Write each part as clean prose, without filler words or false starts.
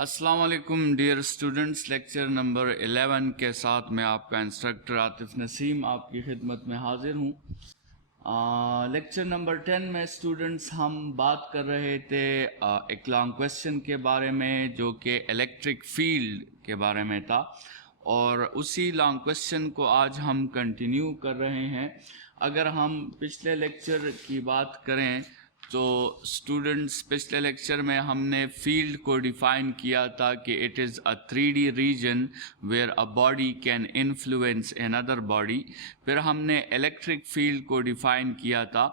अस्सलाम वालेकुम dear students. Lecture number 11 के साथ मैं आपका इंस्ट्रक्टर आतिफ नसीम आपकी खिदमत में हाजिर हूँ। लेक्चर नंबर 10 में स्टूडेंट्स हम बात कर रहे थे एक लॉन्ग क्वेश्चन के बारे में जो कि इलेक्ट्रिक फील्ड के बारे में था, और उसी लॉन्ग क्वेश्चन को आज हम कंटिन्यू कर रहे हैं। अगर हम पिछले लेक्चर की बात करें तो स्टूडेंट्स पिछले लेक्चर में हमने फील्ड को डिफ़ाइन किया था कि it is a 3D region where a body can influence another body. फिर हमने इलेक्ट्रिक फील्ड को डिफ़ाइन किया था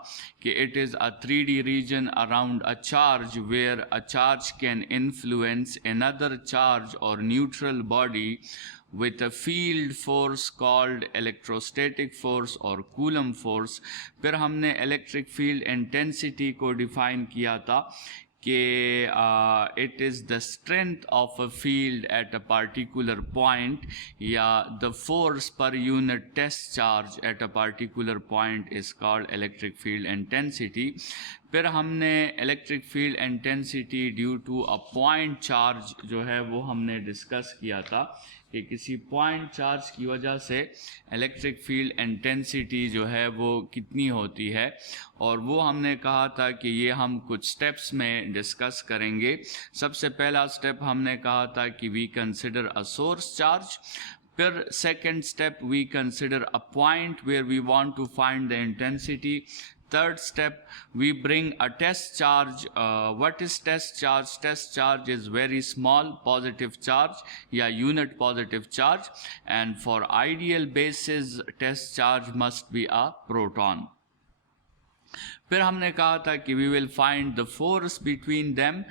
कि it is a 3D region around a charge where a charge can influence another charge और neutral body with a field force called electrostatic force और Coulomb force. फिर हमने इलेक्ट्रिक फील्ड इंटेंसिटी को define किया था कि it is the strength of a field at a particular point, या the force per unit test charge at a particular point is called electric field intensity. फिर हमने electric field intensity due to a point charge जो है वो हमने discuss किया था कि किसी पॉइंट चार्ज की वजह से इलेक्ट्रिक फील्ड इंटेंसिटी जो है वो कितनी होती है, और वो हमने कहा था कि ये हम कुछ स्टेप्स में डिस्कस करेंगे। सबसे पहला स्टेप हमने कहा था कि we consider a source charge. फिर second step we consider a point where we want to find the intensity. Third step, we bring a test charge. What is test charge? Test charge is very small positive charge या unit positive charge, and for ideal basis test charge must be a proton. फिर हमने कहा था कि we will find the force between them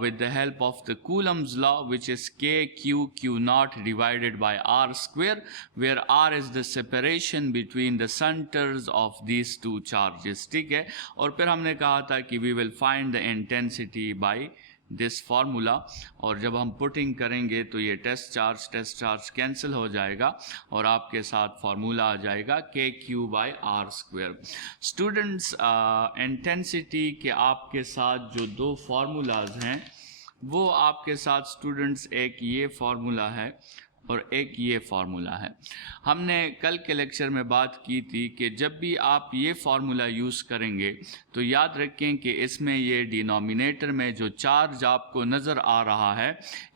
with the help of the Coulomb's law which is K Q Q not divided by R square, where R is the separation between the centres of these two charges. ठीक है, और फिर हमने कहा था कि we will find the intensity by this formula, और जब हम पुटिंग करेंगे तो ये टेस्ट चार्ज कैंसिल हो जाएगा और आपके साथ फार्मूला आ जाएगा K Q by R square. Students, intensity के आपके साथ जो दो फार्मूलाज हैं वो आपके साथ स्टूडेंट्स एक ये फार्मूला है और एक ये फार्मूला है। हमने कल के लेक्चर में बात की थी कि जब भी आप ये फार्मूला यूज़ करेंगे तो याद रखें कि इसमें ये डिनोमिनेटर में जो चार्ज आपको नज़र आ रहा है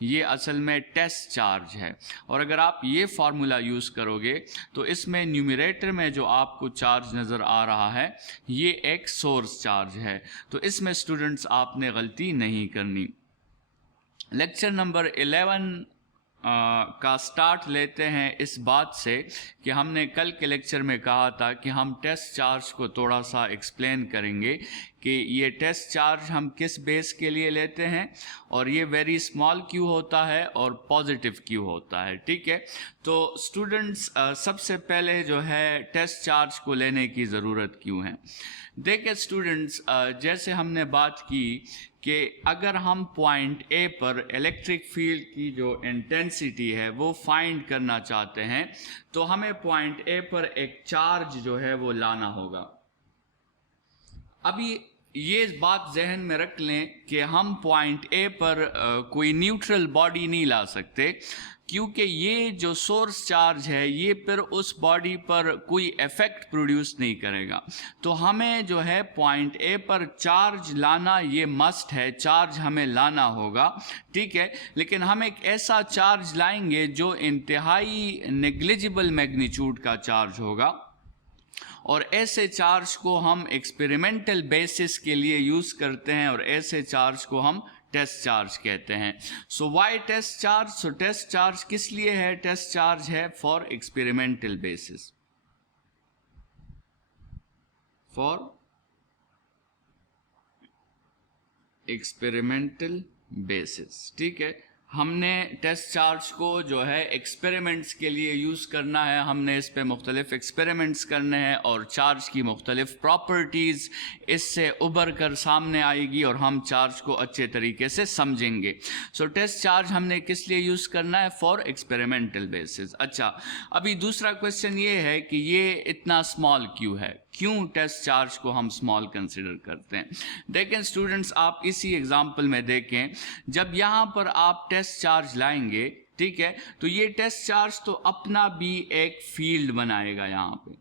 ये असल में टेस्ट चार्ज है, और अगर आप ये फार्मूला यूज़ करोगे तो इसमें न्यूमरेटर में जो आपको चार्ज नज़र आ रहा है ये एक सोर्स चार्ज है। तो इसमें स्टूडेंट्स आपने गलती नहीं करनी। लेक्चर नंबर 11 का स्टार्ट लेते हैं इस बात से कि हमने कल के लेक्चर में कहा था कि हम टेस्ट चार्ज को थोड़ा सा एक्सप्लेन करेंगे कि ये टेस्ट चार्ज हम किस बेस के लिए लेते हैं, और ये वेरी स्मॉल क्यू होता है और पॉजिटिव क्यू होता है। ठीक है, तो स्टूडेंट्स सबसे पहले जो है टेस्ट चार्ज को लेने की ज़रूरत क्यों है। देखिए स्टूडेंट्स, जैसे हमने बात की कि अगर हम पॉइंट ए पर इलेक्ट्रिक फील्ड की जो इंटेंसिटी है वो फाइंड करना चाहते हैं तो हमें पॉइंट ए पर एक चार्ज जो है वो लाना होगा। अभी ये बात जहन में रख लें कि हम पॉइंट ए पर कोई न्यूट्रल बॉडी नहीं ला सकते, क्योंकि ये जो सोर्स चार्ज है ये फिर उस बॉडी पर कोई इफेक्ट प्रोड्यूस नहीं करेगा। तो हमें जो है पॉइंट ए पर चार्ज लाना ये मस्ट है, चार्ज हमें लाना होगा। ठीक है, लेकिन हम एक ऐसा चार्ज लाएंगे जो इंतहाई नेग्लिजिबल मैग्नीट्यूड का चार्ज होगा, और ऐसे चार्ज को हम एक्सपेरिमेंटल बेसिस के लिए यूज़ करते हैं, और ऐसे चार्ज को हम टेस्ट चार्ज कहते हैं। So why test charge? So test charge किस लिए है? टेस्ट चार्ज है for experimental basis, for experimental basis. ठीक है, हमने टेस्ट चार्ज को जो है एक्सपेरिमेंट्स के लिए यूज़ करना है, हमने इस पे मुख्तलिफ एक्सपेरिमेंट्स करने हैं और चार्ज की मुख्तलिफ प्रॉपर्टीज़ इससे उभर कर सामने आएगी और हम चार्ज को अच्छे तरीके से समझेंगे। सो टेस्ट चार्ज हमने किस लिए यूज़ करना है? For experimental basis. अच्छा, अभी दूसरा क्वेश्चन ये है कि ये इतना स्मॉल क्यों है, क्यों टेस्ट चार्ज को हम स्मॉल कंसिडर करते हैं? देखें स्टूडेंट्स, आप इसी एग्जांपल में देखें, जब यहाँ पर आप टेस्ट चार्ज लाएंगे, ठीक है, तो ये टेस्ट चार्ज तो अपना भी एक फील्ड बनाएगा। यहाँ पे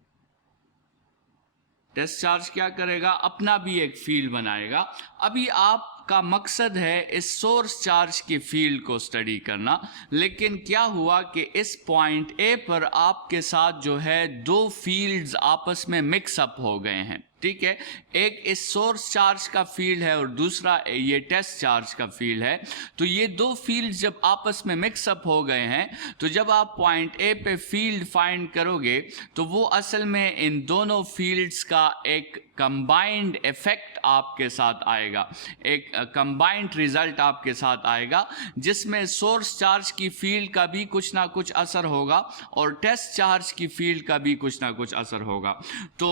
टेस्ट चार्ज क्या करेगा? अपना भी एक फील्ड बनाएगा। अभी आपका मकसद है इस सोर्स चार्ज की फील्ड को स्टडी करना, लेकिन क्या हुआ कि इस पॉइंट ए पर आपके साथ जो है दो फील्ड्स आपस में मिक्सअप हो गए हैं, ठीक है। एक इस सोर्स चार्ज का फील्ड है और दूसरा ये टेस्ट चार्ज का फील्ड है। तो ये दो फील्ड जब आपस में मिक्सअप हो गए हैं, तो जब आप पॉइंट ए पे फील्ड फाइंड करोगे तो वो असल में इन दोनों फील्ड्स का एक कंबाइंड इफेक्ट आपके साथ आएगा, एक कंबाइंड रिजल्ट आपके साथ आएगा, जिसमें सोर्स चार्ज की फील्ड का भी कुछ ना कुछ असर होगा और टेस्ट चार्ज की फील्ड का भी कुछ ना कुछ असर होगा। तो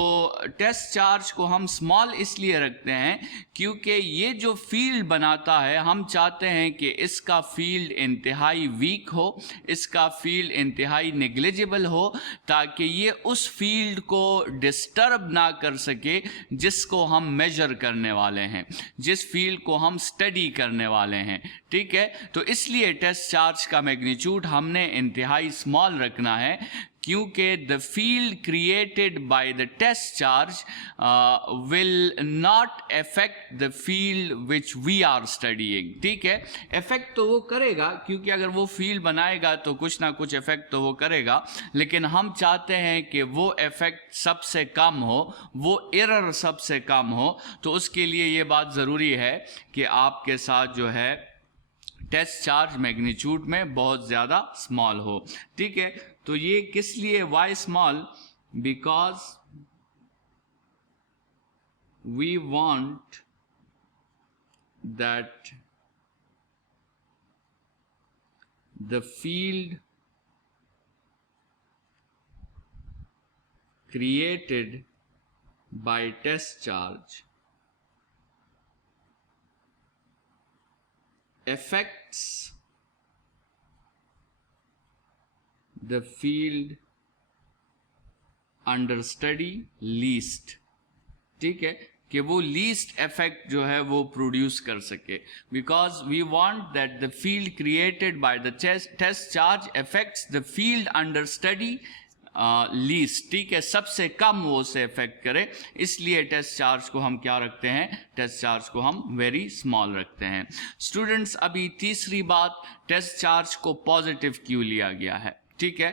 टेस्ट चार्ज को हम स्मॉल इसलिए रखते हैं क्योंकि ये जो फील्ड बनाता है, हम चाहते हैं कि इसका फील्ड इंतहाई वीक हो, इसका फील्ड इंतहाई नेग्लिजिबल हो, ताकि ये उस फील्ड को डिस्टर्ब ना कर सके जिसको हम मेजर करने वाले हैं, जिस फील्ड को हम स्टडी करने वाले हैं, ठीक है। तो इसलिए टेस्ट चार्ज का मैग्नीट्यूड हमने इंतहाई स्मॉल रखना है, क्योंकि the field created by the test charge will not affect the field which we are studying, ठीक है। इफेक्ट तो वो करेगा, क्योंकि अगर वो फील्ड बनाएगा तो कुछ ना कुछ इफेक्ट तो वो करेगा, लेकिन हम चाहते हैं कि वो इफेक्ट सबसे कम हो, वो एरर सबसे कम हो। तो उसके लिए ये बात ज़रूरी है कि आपके साथ जो है टेस्ट चार्ज मैग्नीट्यूड में बहुत ज़्यादा स्मॉल हो, ठीक है। तो ये किस लिए why small? Because we want that the field created by test charge affects the field under study least, ठीक है, कि वो लीस्ट इफेक्ट जो है वो प्रोड्यूस कर सके। Because we want that the field created by the test charge affects the field under study least, ठीक है, सबसे कम वो उसे इफेक्ट करे। इसलिए टेस्ट चार्ज को हम क्या रखते हैं? टेस्ट चार्ज को हम वेरी स्मॉल रखते हैं। स्टूडेंट्स, अभी तीसरी बात, टेस्ट चार्ज को पॉजिटिव क्यों लिया गया है, ठीक है।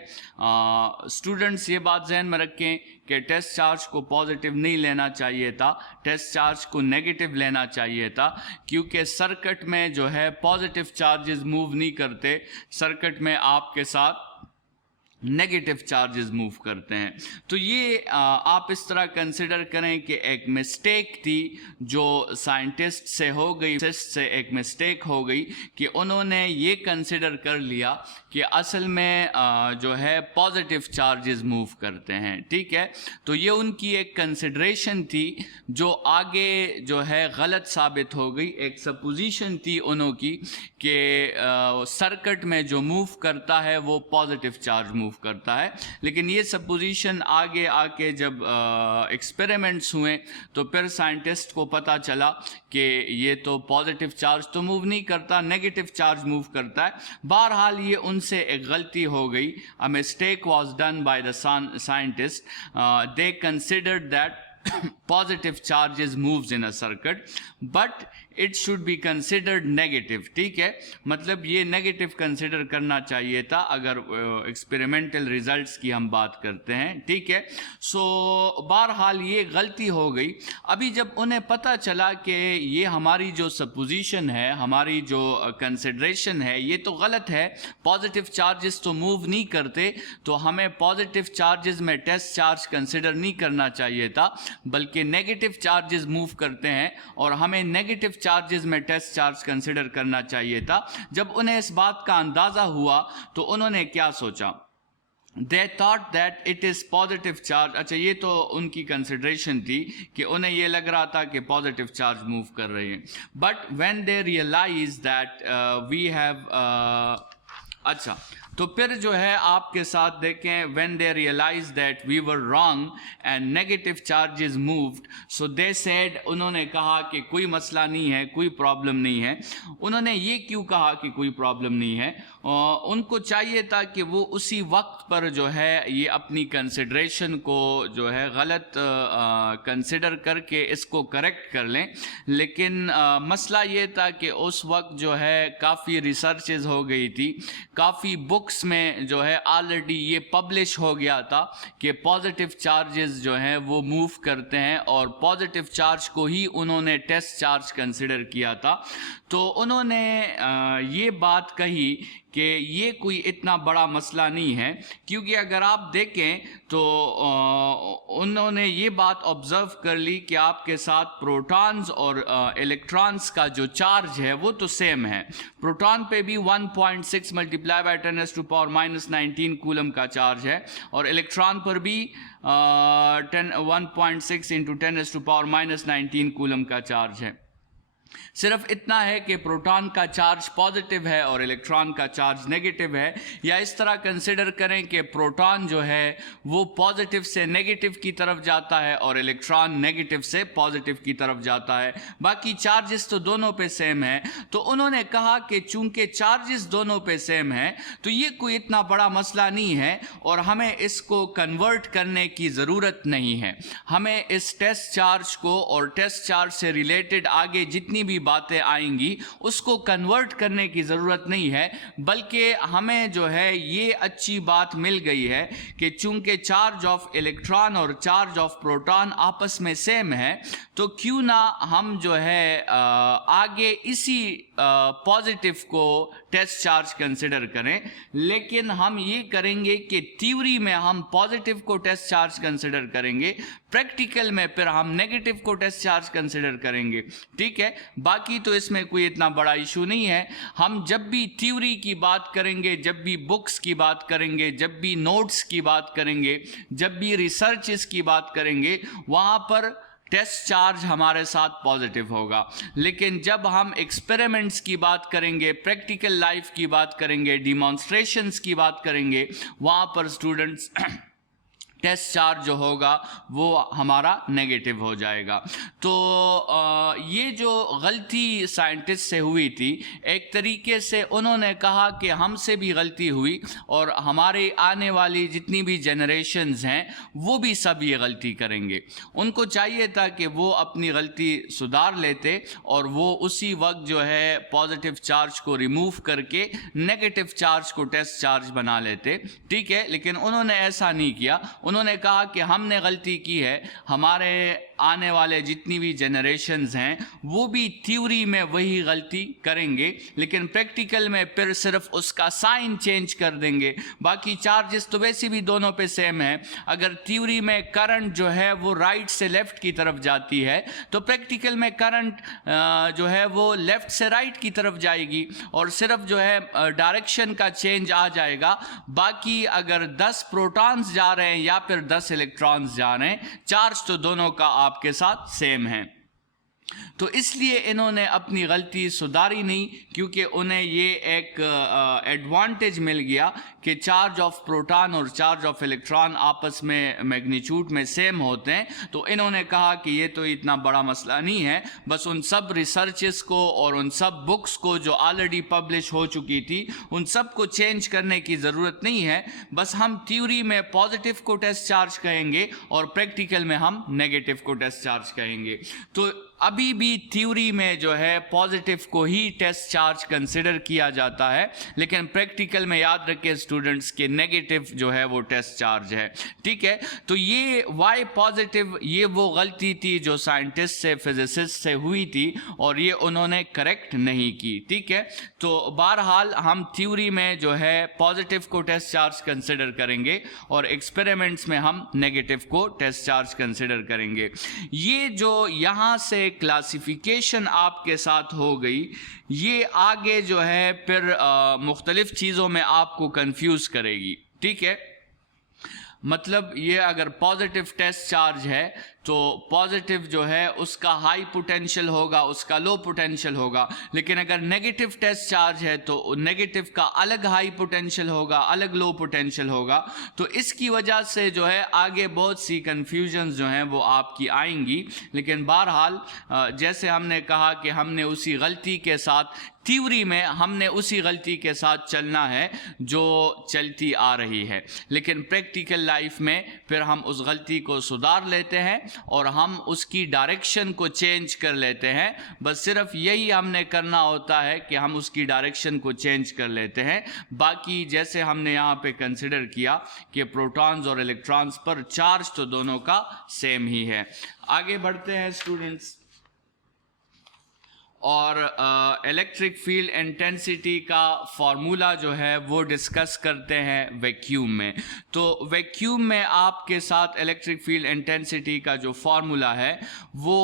स्टूडेंट्स ये बात जहन में रखें कि टेस्ट चार्ज को पॉजिटिव नहीं लेना चाहिए था, टेस्ट चार्ज को नेगेटिव लेना चाहिए था, क्योंकि सर्किट में जो है पॉजिटिव चार्जेस मूव नहीं करते, सर्किट में आपके साथ नेगेटिव चार्जेस मूव करते हैं। तो ये आप इस तरह कंसिडर करें कि एक मिस्टेक थी जो साइंटिस्ट से हो गई, से एक मिस्टेक हो गई कि उन्होंने ये कंसिडर कर लिया कि असल में जो है पॉजिटिव चार्जेस मूव करते हैं, ठीक है। तो ये उनकी एक कंसिडरेशन थी जो आगे जो है गलत साबित हो गई। एक सपोजिशन थी उन्होंने कि सर्किट में जो मूव करता है वो पॉजिटिव चार्ज मूव करता है, लेकिन ये सपोजिशन आगे आके जब एक्सपेरिमेंट्स हुए तो फिर साइंटिस्ट को पता चला कि ये तो पॉजिटिव चार्ज तो मूव नहीं करता, नेगेटिव चार्ज मूव करता है। बहरहाल ये उनसे एक गलती हो गई, a mistake was done by the scientist, they considered that positive charges moves in a circuit but it should be considered negative, ठीक है। मतलब ये नेगेटिव कंसिडर करना चाहिए था अगर एक्सपेरिमेंटल रिजल्ट्स की हम बात करते हैं, ठीक है। सो बहरहाल ये गलती हो गई। अभी जब उन्हें पता चला कि ये हमारी जो सपोजिशन है, हमारी जो कंसिडरेशन है, ये तो गलत है, पॉजिटिव चार्जेस तो मूव नहीं करते, तो हमें पॉजिटिव चार्जेस में टेस्ट चार्ज कंसिडर नहीं करना चाहिए था, बल्कि नेगेटिव चार्जेस मूव करते हैं और हमें नेगेटिव चार्जेस में टेस्ट चार्ज कंसिडर करना चाहिए था। जब उन्हें इस बात का अंदाज़ा हुआ तो उन्होंने क्या सोचा, They thought that it is positive charge। अच्छा, ये तो उनकी कंसिडरेशन थी कि उन्हें ये लग रहा था कि पॉजिटिव चार्ज मूव कर रही है। But when they realise that we have अच्छा, तो फिर जो है आपके साथ देखें, when they realise that we were wrong and negative charges moved, so they said, उन्होंने कहा कि कोई मसला नहीं है, कोई प्रॉब्लम नहीं है। उन्होंने ये क्यों कहा कि कोई प्रॉब्लम नहीं है? उनको चाहिए था कि वो उसी वक्त पर जो है ये अपनी कंसिडरेशन को जो है गलत कंसिडर करके इसको करेक्ट कर लें, लेकिन मसला ये था कि उस वक्त जो है काफ़ी रिसर्चेज हो गई थी, काफ़ी बुक्स में जो है ऑलरेडी ये पब्लिश हो गया था कि पॉजिटिव चार्जेस जो हैं वो मूव करते हैं, और पॉजिटिव चार्ज को ही उन्होंने टेस्ट चार्ज कंसिडर किया था। तो उन्होंने ये बात कही कि ये कोई इतना बड़ा मसला नहीं है, क्योंकि अगर आप देखें तो उन्होंने ये बात ऑब्जर्व कर ली कि आपके साथ प्रोटॉन्स और इलेक्ट्रॉन्स का जो चार्ज है वो तो सेम है। प्रोटॉन पे भी 1.6 मल्टीप्लाई बाय 10⁻⁻⁹ कूलम का चार्ज है, और इलेक्ट्रॉन पर भी 1.6 इंटू 10⁻⁻⁹ कूलम का चार्ज है। सिर्फ इतना है कि प्रोटॉन का चार्ज पॉजिटिव है और इलेक्ट्रॉन का चार्ज नेगेटिव है, या इस तरह कंसिडर करें कि प्रोटॉन जो है वो पॉजिटिव से नेगेटिव की तरफ जाता है और इलेक्ट्रॉन नेगेटिव से पॉजिटिव की तरफ जाता है। बाकी चार्जेस तो दोनों पे सेम है। तो उन्होंने कहा कि चूंकि चार्जेस दोनों पे सेम है तो ये कोई इतना बड़ा मसला नहीं है और हमें इसको कन्वर्ट करने की ज़रूरत नहीं है। हमें इस टेस्ट चार्ज को और टेस्ट चार्ज से रिलेटेड आगे जितनी भी बातें आएंगी उसको कन्वर्ट करने की ज़रूरत नहीं है, बल्कि हमें जो है ये अच्छी बात मिल गई है कि चूंकि चार्ज ऑफ इलेक्ट्रॉन और चार्ज ऑफ प्रोटॉन आपस में सेम है, तो क्यों ना हम जो है आगे इसी पॉजिटिव को टेस्ट चार्ज कंसिडर करें। लेकिन हम ये करेंगे कि थ्योरी में हम पॉजिटिव को टेस्ट चार्ज कंसिडर करेंगे, प्रैक्टिकल में फिर हम नेगेटिव को टेस्ट चार्ज कंसिडर करेंगे। ठीक है, बाकी तो इसमें कोई इतना बड़ा इशू नहीं है। हम जब भी थ्योरी की बात करेंगे, जब भी बुक्स की बात करेंगे, जब भी नोट्स की बात करेंगे, जब भी रिसर्चेस की बात करेंगे, वहाँ पर टेस्ट चार्ज हमारे साथ पॉजिटिव होगा। लेकिन जब हम एक्सपेरिमेंट्स की बात करेंगे, प्रैक्टिकल लाइफ की बात करेंगे, डिमॉन्स्ट्रेशंस की बात करेंगे, वहाँ पर स्टूडेंट्स टेस्ट चार्ज जो होगा वो हमारा नेगेटिव हो जाएगा। तो ये जो गलती साइंटिस्ट से हुई थी, एक तरीके से उन्होंने कहा कि हमसे भी गलती हुई और हमारे आने वाली जितनी भी जनरेशन्स हैं वो भी सब ये गलती करेंगे। उनको चाहिए था कि वो अपनी गलती सुधार लेते और वो उसी वक्त जो है पॉजिटिव चार्ज को रिमूव करके नेगेटिव चार्ज को टेस्ट चार्ज बना लेते। ठीक है, लेकिन उन्होंने ऐसा नहीं किया। उन्होंने कहा कि हमने गलती की है, हमारे आने वाले जितनी भी जनरेशन्स हैं वो भी थ्योरी में वही गलती करेंगे, लेकिन प्रैक्टिकल में फिर सिर्फ उसका साइन चेंज कर देंगे। बाकी चार्जेस तो वैसे भी दोनों पे सेम है। अगर थ्योरी में करंट जो है वो राइट से लेफ्ट की तरफ जाती है तो प्रैक्टिकल में करंट जो है वो लेफ्ट से राइट की तरफ जाएगी और सिर्फ जो है डायरेक्शन का चेंज आ जाएगा। बाकी अगर 10 प्रोटॉन्स जा रहे हैं या फिर 10 इलेक्ट्रॉन्स जा रहे हैं, चार्ज तो दोनों का आपके साथ सेम है। तो इसलिए इन्होंने अपनी गलती सुधारी नहीं, क्योंकि उन्हें ये एक एडवांटेज मिल गया कि चार्ज ऑफ प्रोटॉन और चार्ज ऑफ इलेक्ट्रॉन आपस में मैग्नीट्यूड में सेम होते हैं। तो इन्होंने कहा कि ये तो इतना बड़ा मसला नहीं है, बस उन सब रिसर्चेस को और उन सब बुक्स को जो ऑलरेडी पब्लिश हो चुकी थी उन सब को चेंज करने की ज़रूरत नहीं है। बस हम थ्योरी में पॉजिटिव को टेस्ट चार्ज कहेंगे और प्रैक्टिकल में हम नेगेटिव को टेस्ट चार्ज कहेंगे। तो अभी भी थ्योरी में जो है पॉजिटिव को ही टेस्ट चार्ज कंसिडर किया जाता है, लेकिन प्रैक्टिकल में याद रखें स्टूडेंट्स के नेगेटिव जो है वो टेस्ट चार्ज है। ठीक है, तो ये वाई पॉजिटिव, ये वो गलती थी जो साइंटिस्ट से फिजिसिस्ट से हुई थी और ये उन्होंने करेक्ट नहीं की। ठीक है, तो बहरहाल हम थ्योरी में जो है पॉजिटिव को टेस्ट चार्ज कंसिडर करेंगे और एक्सपेरिमेंट्स में हम नेगेटिव को टेस्ट चार्ज कंसिडर करेंगे। ये जो यहाँ से क्लासिफिकेशन आपके साथ हो गई, ये आगे जो है फिर मुख्तलिफ चीज़ों में आपको कंफ्यूज करेगी। ठीक है, मतलब ये अगर पॉजिटिव टेस्ट चार्ज है तो पॉजिटिव जो है उसका हाई पोटेंशियल होगा, उसका लो पोटेंशियल होगा, लेकिन अगर नेगेटिव टेस्ट चार्ज है तो नेगेटिव का अलग हाई पोटेंशियल होगा, अलग लो पोटेंशियल होगा। तो इसकी वजह से जो है आगे बहुत सी कन्फ्यूजन्स जो हैं वो आपकी आएंगी। लेकिन बहरहाल जैसे हमने कहा कि हमने उसी गलती के साथ, थ्योरी में हमने उसी गलती के साथ चलना है जो चलती आ रही है, लेकिन प्रैक्टिकल लाइफ में फिर हम उस गलती को सुधार लेते हैं और हम उसकी डायरेक्शन को चेंज कर लेते हैं। बस सिर्फ यही हमने करना होता है कि हम उसकी डायरेक्शन को चेंज कर लेते हैं। बाकी जैसे हमने यहाँ पे कंसिडर किया कि प्रोटॉन्स और इलेक्ट्रॉन्स पर चार्ज तो दोनों का सेम ही है। आगे बढ़ते हैं स्टूडेंट्स, और इलेक्ट्रिक फील्ड इंटेंसिटी का फॉर्मूला जो है वो डिस्कस करते हैं वैक्यूम में। तो वैक्यूम में आपके साथ इलेक्ट्रिक फील्ड इंटेंसिटी का जो फॉर्मूला है वो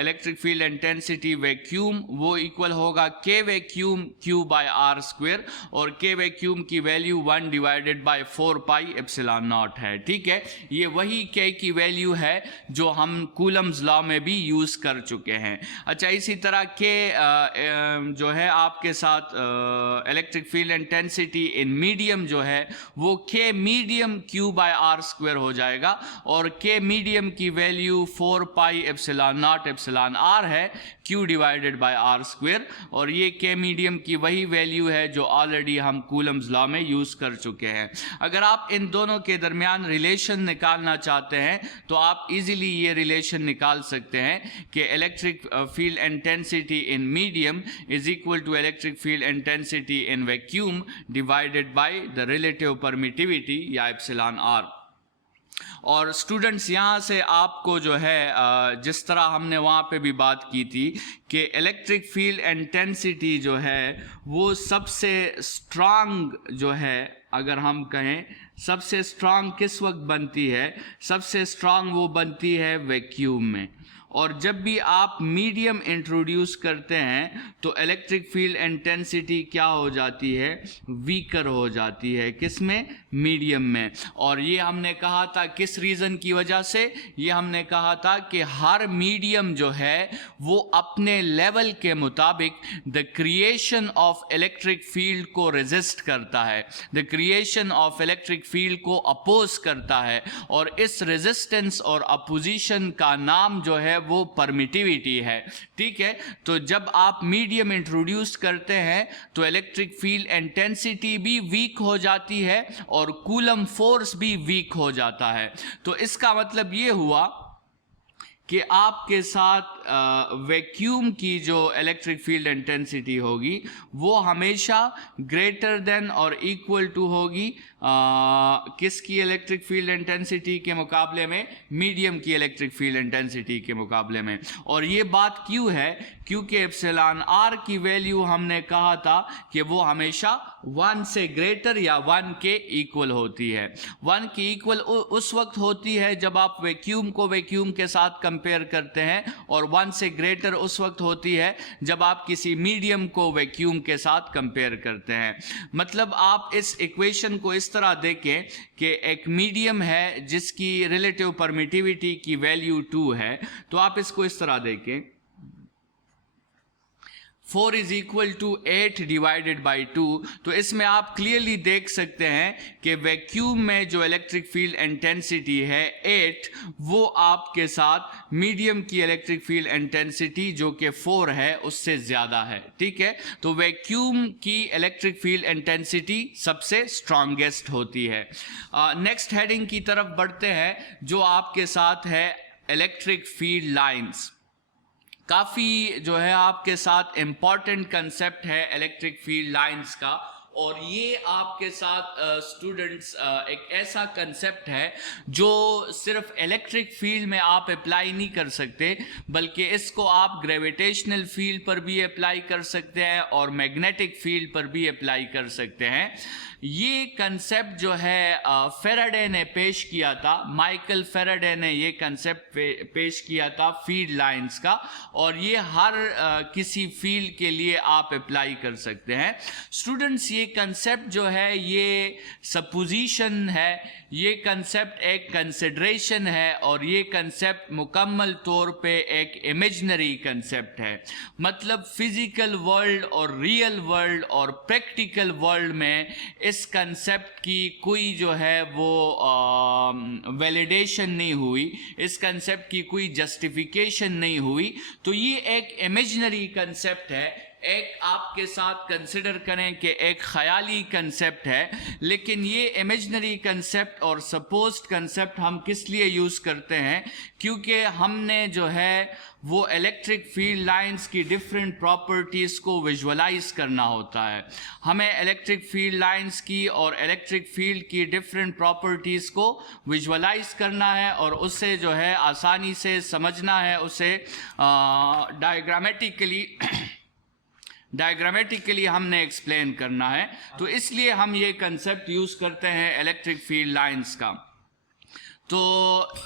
इलेक्ट्रिक फील्ड इंटेंसिटी वैक्यूम वो इक्वल होगा K vacuum Q by R square, और के वैक्यूम की value 1 divided by 4 pi epsilon nought है। ठीक है, ये वही के की वैल्यू है जो हम कूलम्स लॉ में भी यूज़ कर चुके हैं। अच्छा, इसी तरह के जो है आपके साथ electric field intensity in medium जो है वो K medium Q by R square हो जाएगा, और के मीडियम की value 4 pi epsilon naught epsilon R है, Q divided by R square, और ये के मीडियम की वही वैल्यू है जो ऑलरेडी हम कूलम्स लॉ में यूज़ कर चुके हैं। अगर आप इन दोनों के दरमियान रिलेशन निकालना चाहते हैं तो आप इजीली ये रिलेशन निकाल सकते हैं कि electric field intensity in medium is equal to electric field intensity in vacuum divided by the relative permittivity या epsilon r। और स्टूडेंट्स यहाँ से आपको जो है जिस तरह हमने वहाँ पे भी बात की थी कि इलेक्ट्रिक फील्ड इंटेंसिटी जो है वो सबसे स्ट्रांग जो है, अगर हम कहें सबसे स्ट्रांग किस वक्त बनती है, सबसे स्ट्रांग वो बनती है वैक्यूम में। और जब भी आप मीडियम इंट्रोड्यूस करते हैं तो इलेक्ट्रिक फील्ड इंटेंसिटी क्या हो जाती है, वीकर हो जाती है, किसमें, मीडियम में। और ये हमने कहा था किस रीज़न की वजह से, ये हमने कहा था कि हर मीडियम जो है वो अपने लेवल के मुताबिक the creation of electric field को रेजिस्ट करता है, the creation of electric field को अपोज करता है, और इस रेजिस्टेंस और अपोजिशन का नाम जो है वो परमिटिविटी है। ठीक है, तो जब आप मीडियम इंट्रोड्यूस करते हैं तो इलेक्ट्रिक फील्ड इंटेंसिटी भी वीक हो जाती है और कूलम फोर्स भी वीक हो जाता है। तो इसका मतलब ये हुआ कि आपके साथ वैक्यूम की जो इलेक्ट्रिक फील्ड इंटेंसिटी होगी वो हमेशा ग्रेटर देन और इक्वल टू होगी किसकी इलेक्ट्रिक फील्ड इंटेंसिटी के मुकाबले में, मीडियम की इलेक्ट्रिक फील्ड इंटेंसिटी के मुकाबले में। और ये बात क्यों है, क्योंकि एप्सिलॉन आर की वैल्यू हमने कहा था कि वो हमेशा 1 से ग्रेटर या 1 के इक्वल होती है। 1 की इक्वल उस वक्त होती है जब आप वैक्यूम को वैक्यूम के साथ कंपेयर करते हैं, और 1 से ग्रेटर उस वक्त होती है जब आप किसी मीडियम को वैक्यूम के साथ कंपेयर करते हैं। मतलब आप इस इक्वेशन को इस तरह देखें कि एक मीडियम है जिसकी रिलेटिव परमिटिविटी की वैल्यू 2 है, तो आप इसको इस तरह देखें 4 is equal to 8 divided by 2। तो इसमें आप क्लियरली देख सकते हैं कि वैक्यूम में जो इलेक्ट्रिक फील्ड इंटेंसिटी है 8, वो आपके साथ मीडियम की इलेक्ट्रिक फील्ड इंटेंसिटी जो कि 4 है उससे ज़्यादा है। ठीक है, तो वैक्यूम की इलेक्ट्रिक फील्ड इंटेंसिटी सबसे स्ट्रॉन्गेस्ट होती है। नेक्स्ट हेडिंग की तरफ बढ़ते हैं जो आपके साथ है इलेक्ट्रिक फील्ड लाइंस। काफ़ी जो है आपके साथ इम्पॉर्टेंट कंसेप्ट है इलेक्ट्रिक फील्ड लाइंस का, और ये आपके साथ स्टूडेंट्स एक ऐसा कंसेप्ट है जो सिर्फ इलेक्ट्रिक फील्ड में आप अप्लाई नहीं कर सकते, बल्कि इसको आप ग्रेविटेशनल फील्ड पर भी अप्लाई कर सकते हैं और मैग्नेटिक फील्ड पर भी अप्लाई कर सकते हैं। ये कंसेप्ट जो है फेराडे ने पेश किया था, माइकल फेराडे ने ये कंसेप्ट पेश किया था फील्ड लाइंस का, और ये हर किसी फील्ड के लिए आप अप्लाई कर सकते हैं। स्टूडेंट्स, ये कंसेप्ट जो है ये सपोजिशन है, ये कंसेप्ट एक कंसिडरेशन है, और ये कंसेप्ट मुकम्मल तौर पे एक इमेजिनरी कंसेप्ट है। मतलब फिजिकल वर्ल्ड और रियल वर्ल्ड और प्रैक्टिकल वर्ल्ड में इस कंसेप्ट की कोई जो है वो वैलिडेशन नहीं हुई, इस कंसेप्ट की कोई जस्टिफिकेशन नहीं हुई। तो ये एक इमेजिनरी कंसेप्ट है, एक आपके साथ कंसिडर करें कि एक ख्याली कंसेप्ट है, लेकिन ये इमेजिनरी कंसेप्ट और सपोज्ड कंसेप्ट हम किस लिए यूज़ करते हैं? क्योंकि हमने जो है वो इलेक्ट्रिक फील्ड लाइंस की डिफरेंट प्रॉपर्टीज़ को विजुअलाइज करना होता है। हमें इलेक्ट्रिक फील्ड लाइंस की और इलेक्ट्रिक फील्ड की डिफरेंट प्रॉपर्टीज़ को विजुअलाइज करना है, और उससे जो है आसानी से समझना है, उसे डायग्रामेटिकली हमने एक्सप्लेन करना है। तो इसलिए हम ये कंसेप्ट यूज़ करते हैं इलेक्ट्रिक फील्ड लाइंस का। तो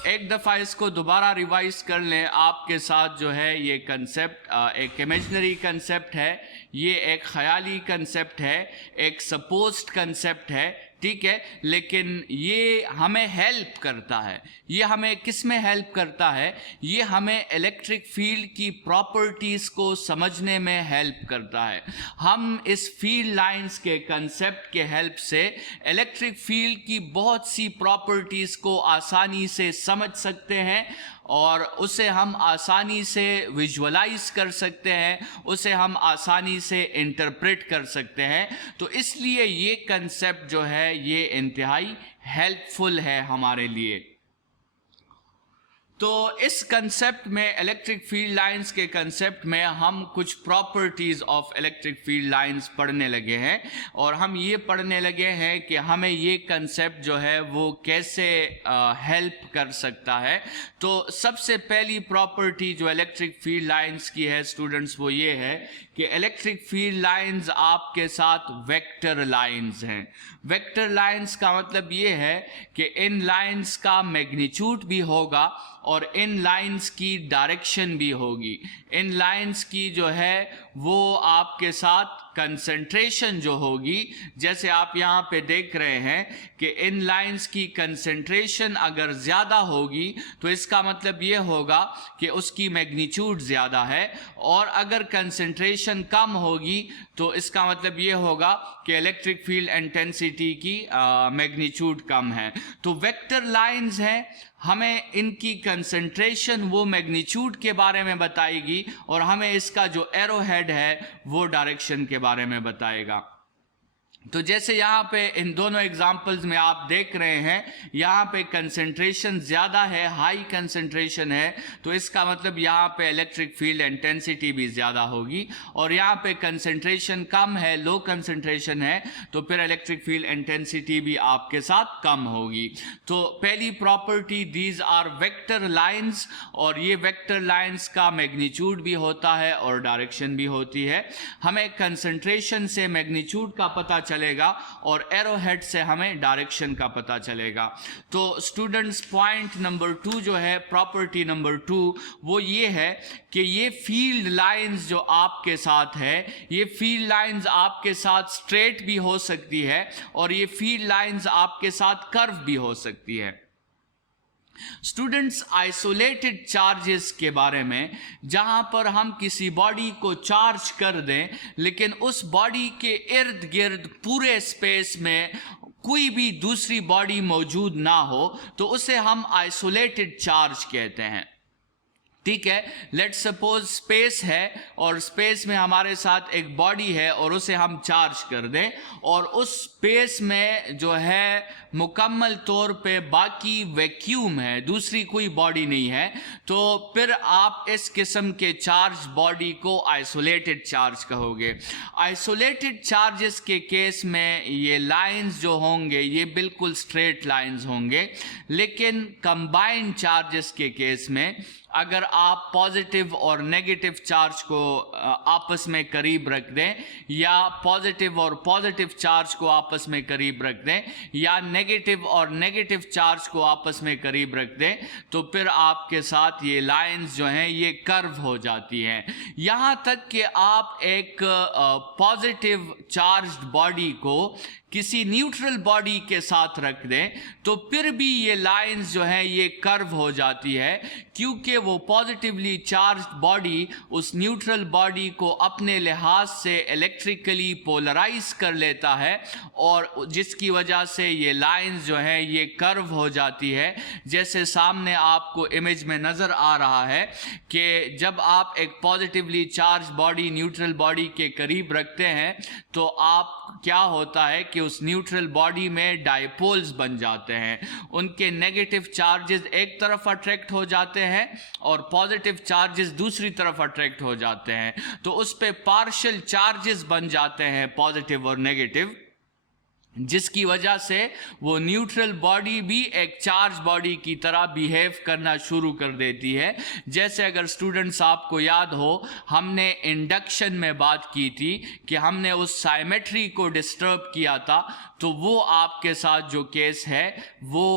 एक दफ़ा इसको दोबारा रिवाइज कर लें आपके साथ। जो है ये कंसेप्ट एक इमेजिनरी कंसेप्ट है, ये एक ख्याली कंसेप्ट है, एक सपोज्ड कंसेप्ट है, ठीक है, लेकिन ये हमें हेल्प करता है। ये हमें किस में हेल्प करता है? ये हमें इलेक्ट्रिक फील्ड की प्रॉपर्टीज़ को समझने में हेल्प करता है। हम इस फील्ड लाइंस के कंसेप्ट के हेल्प से इलेक्ट्रिक फील्ड की बहुत सी प्रॉपर्टीज़ को आसानी से समझ सकते हैं, और उसे हम आसानी से विजुअलाइज कर सकते हैं, उसे हम आसानी से इंटरप्रेट कर सकते हैं। तो इसलिए ये कंसेप्ट जो है ये इंतहाई हेल्पफुल है हमारे लिए। तो इस कंसेप्ट में, इलेक्ट्रिक फील्ड लाइंस के कंसेप्ट में, हम कुछ properties of electric field lines पढ़ने लगे हैं, और हम ये पढ़ने लगे हैं कि हमें ये कंसेप्ट जो है वो कैसे हेल्प कर सकता है। तो सबसे पहली प्रॉपर्टी जो इलेक्ट्रिक फील्ड लाइंस की है स्टूडेंट्स, वो ये है कि इलेक्ट्रिक फील्ड लाइंस आपके साथ वेक्टर लाइंस हैं। वेक्टर लाइंस का मतलब ये है कि इन लाइंस का मैग्नीट्यूड भी होगा और इन लाइंस की डायरेक्शन भी होगी। इन लाइंस की जो है वो आपके साथ कंसंट्रेशन जो होगी, जैसे आप यहाँ पे देख रहे हैं कि इन लाइंस की कंसंट्रेशन अगर ज़्यादा होगी तो इसका मतलब ये होगा कि उसकी मैग्नीट्यूड ज़्यादा है, और अगर कंसंट्रेशन कम होगी तो इसका मतलब ये होगा कि इलेक्ट्रिक फील्ड इंटेंसिटी की मैग्नीट्यूड कम है। तो वेक्टर लाइंस हैं, हमें इनकी कंसंट्रेशन वो मैग्नीट्यूड के बारे में बताएगी, और हमें इसका जो एरो हेड है वो डायरेक्शन के बारे में बताएगा। तो जैसे यहाँ पे इन दोनों एग्जाम्पल्स में आप देख रहे हैं, यहाँ पे कंसंट्रेशन ज़्यादा है, हाई कंसंट्रेशन है, तो इसका मतलब यहाँ पे इलेक्ट्रिक फील्ड इंटेंसिटी भी ज़्यादा होगी, और यहाँ पे कंसंट्रेशन कम है, लो कंसंट्रेशन है, तो फिर इलेक्ट्रिक फील्ड इंटेंसिटी भी आपके साथ कम होगी। तो पहली property, these are vector lines, और ये वेक्टर लाइंस का मैग्नीट्यूड भी होता है और डायरेक्शन भी होती है। हमें कंसंट्रेशन से मैग्नीट्यूड का पता चलेगा और एरो हेड से हमें डायरेक्शन का पता चलेगा। तो स्टूडेंट्स, पॉइंट नंबर 2 जो है, प्रॉपर्टी नंबर 2, वो ये है कि ये फील्ड लाइंस जो आपके साथ है, ये फील्ड लाइंस आपके साथ स्ट्रेट भी हो सकती है, और ये फील्ड लाइंस आपके साथ कर्व भी हो सकती है। स्टूडेंट्स, आइसोलेटेड चार्जेस के बारे में, जहां पर हम किसी बॉडी को चार्ज कर दें, लेकिन उस बॉडी के इर्द गिर्द पूरे स्पेस में कोई भी दूसरी बॉडी मौजूद ना हो, तो उसे हम आइसोलेटेड चार्ज कहते हैं। ठीक है। लेट्स सपोज स्पेस है और स्पेस में हमारे साथ एक बॉडी है और उसे हम चार्ज कर दें और उस स्पेस में जो है मुकम्मल तौर पे बाकी वैक्यूम है, दूसरी कोई बॉडी नहीं है, तो फिर आप इस किस्म के चार्ज बॉडी को आइसोलेटेड चार्ज कहोगे। आइसोलेटेड चार्जेस के केस में ये लाइंस जो होंगे ये बिल्कुल स्ट्रेट लाइंस होंगे, लेकिन कंबाइंड चार्जेस के केस में अगर आप पॉजिटिव और नेगेटिव चार्ज को आपस में करीब रख दें या पॉजिटिव और पॉजिटिव चार्ज को आपस में करीब रख दें या नेगेटिव और नेगेटिव चार्ज को आपस में करीब रख दें, तो फिर आपके साथ ये लाइंस जो हैं ये कर्व हो जाती हैं। यहाँ तक कि आप एक पॉजिटिव चार्ज्ड बॉडी को किसी न्यूट्रल बॉडी के साथ रख दें तो फिर भी ये लाइंस जो है ये कर्व हो जाती है, क्योंकि वो पॉजिटिवली चार्ज्ड बॉडी उस न्यूट्रल बॉडी को अपने लिहाज से इलेक्ट्रिकली पोलराइज कर लेता है और जिसकी वजह से ये लाइंस जो है ये कर्व हो जाती है। जैसे सामने आपको इमेज में नज़र आ रहा है कि जब आप एक positively charge body neutral body के करीब रखते हैं तो आप क्या होता है कि उस न्यूट्रल बॉडी में डायपोल्स बन जाते हैं, उनके नेगेटिव चार्जेस एक तरफ अट्रैक्ट हो जाते हैं और पॉजिटिव चार्जेस दूसरी तरफ अट्रैक्ट हो जाते हैं, तो उस पे पार्शियल चार्जेस बन जाते हैं पॉजिटिव और नेगेटिव, जिसकी वजह से वो न्यूट्रल बॉडी भी एक चार्ज बॉडी की तरह बिहेव करना शुरू कर देती है। जैसे अगर स्टूडेंट्स आपको याद हो, हमने इंडक्शन में बात की थी कि हमने उस साइमेट्री को डिस्टर्ब किया था, तो वो आपके साथ जो केस है वो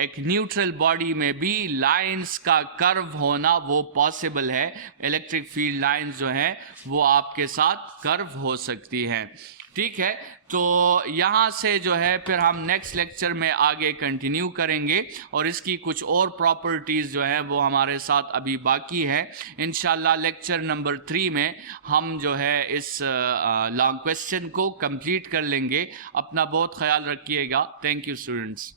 एक न्यूट्रल बॉडी में भी लाइंस का कर्व होना वो पॉसिबल है। इलेक्ट्रिक फील्ड लाइंस जो हैं वो आपके साथ कर्व हो सकती हैं। ठीक है, तो यहाँ से जो है फिर हम नेक्स्ट लेक्चर में आगे कंटिन्यू करेंगे और इसकी कुछ और प्रॉपर्टीज़ जो है वो हमारे साथ अभी बाकी है। इंशाल्लाह लेक्चर नंबर 3 में हम जो है इस लॉन्ग क्वेश्चन को कंप्लीट कर लेंगे। अपना बहुत ख्याल रखिएगा। Thank you students.